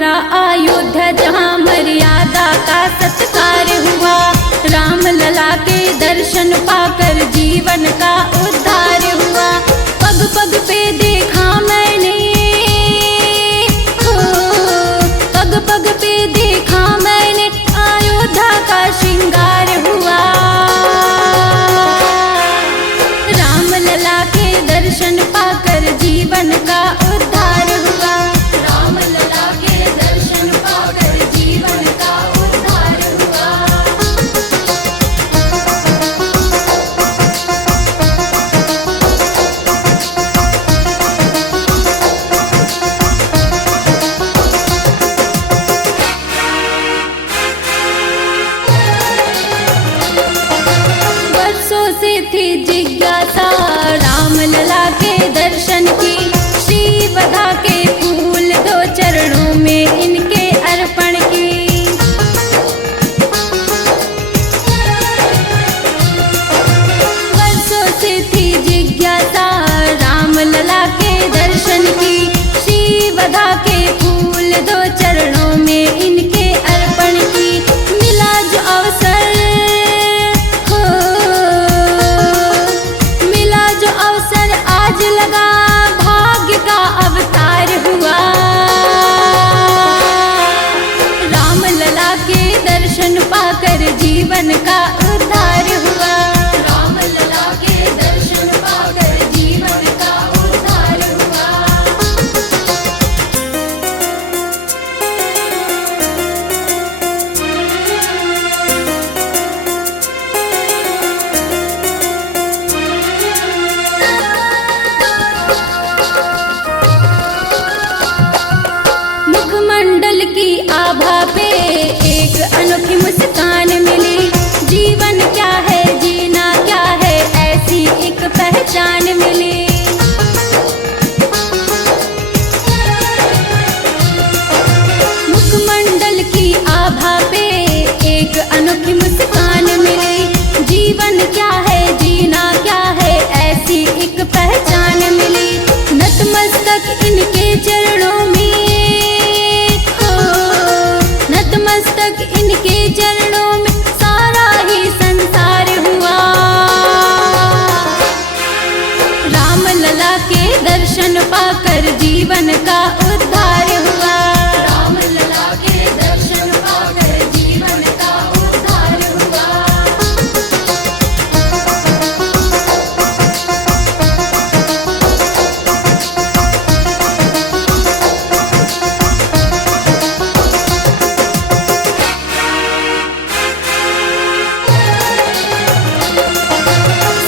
धरा अयोध्या जहाँ मर्यादा का सत्कार हुआ। राम लला के दर्शन पाकर जीवन का उद्धार हुआ। पग पग पे देखा मैंने पग पग पे देखा मैंने अयोध्या का श्रृंगार हुआ। राम लला के दर्शन पाकर जीवन का उद्धार हुआ। राम लला के दर्शन पाकर जीवन का उद्धार हुआ। वर्षों से थी जिज्ञासा राम लला के दर्शन की। श्री वधा के फूल दो चरणों में इनके अर्पण की। वर्षों से थी जिज्ञासा राम लला के दर्शन की। श्री वधा के फूल दो चरणों में इनके अर्पण की। मिला जो अवसर हो मिला जो अवसर आज लगा भाग्य का अवतार हुआ। राम लला के दर्शन पाकर जीवन का उद्धार हुआ। राम लला के दर्शन पाकर जीवन का उद्धार हुआ। मुखमंडल की आभा पे एक अनोखी मुस्कान मिली। जीवन क्या है जीना क्या है ऐसी एक पहचान मिली। मुखमंडल की आभा पे एक अनोखी मुस्कान मिली। जीवन क्या है जीना क्या है ऐसी एक पहचान मिली। नतमस्तक इनके चरणों में नतमस्तक इनके चरणों में सारा ही संसार हुआ। राम लला के दर्शन पाकर जीवन का उद्धार हुआ। राम लला के दर्शन पाकर जीवन का उद्धार हुआ।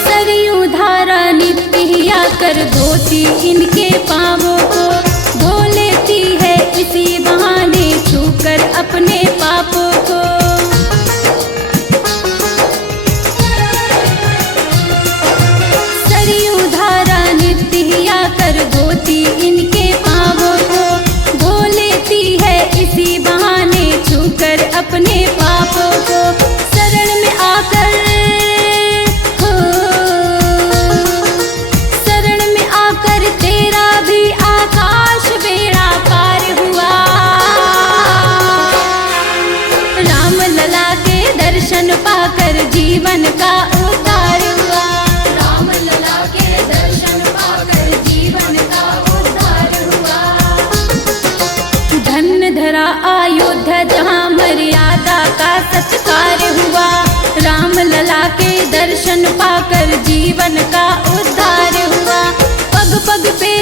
सरयू धारा नित्य ही आकर धोती इनके पाँवों को। धो लेती है इसी बहाने छूकर अपने पापों को। सरयू धारा नित्य ही आकर धोती इनके पाँवों को। धो लेती है इसी बहाने छूकर अपने पापों को। शरण में आकर शरण में आकर तेरा भी आकाश बेड़ा पार हुआ। राम लला के दर्शन पाकर जीवन का उद्धार हुआ। राम लला के दर्शन पाकर जीवन का उद्धार हुआ। धन्य धरा अयोध्या जहाँ मर्यादा का सत्कार हुआ। राम लला के दर्शन पाकर जीवन का उद्धार हुआ। पग पग पे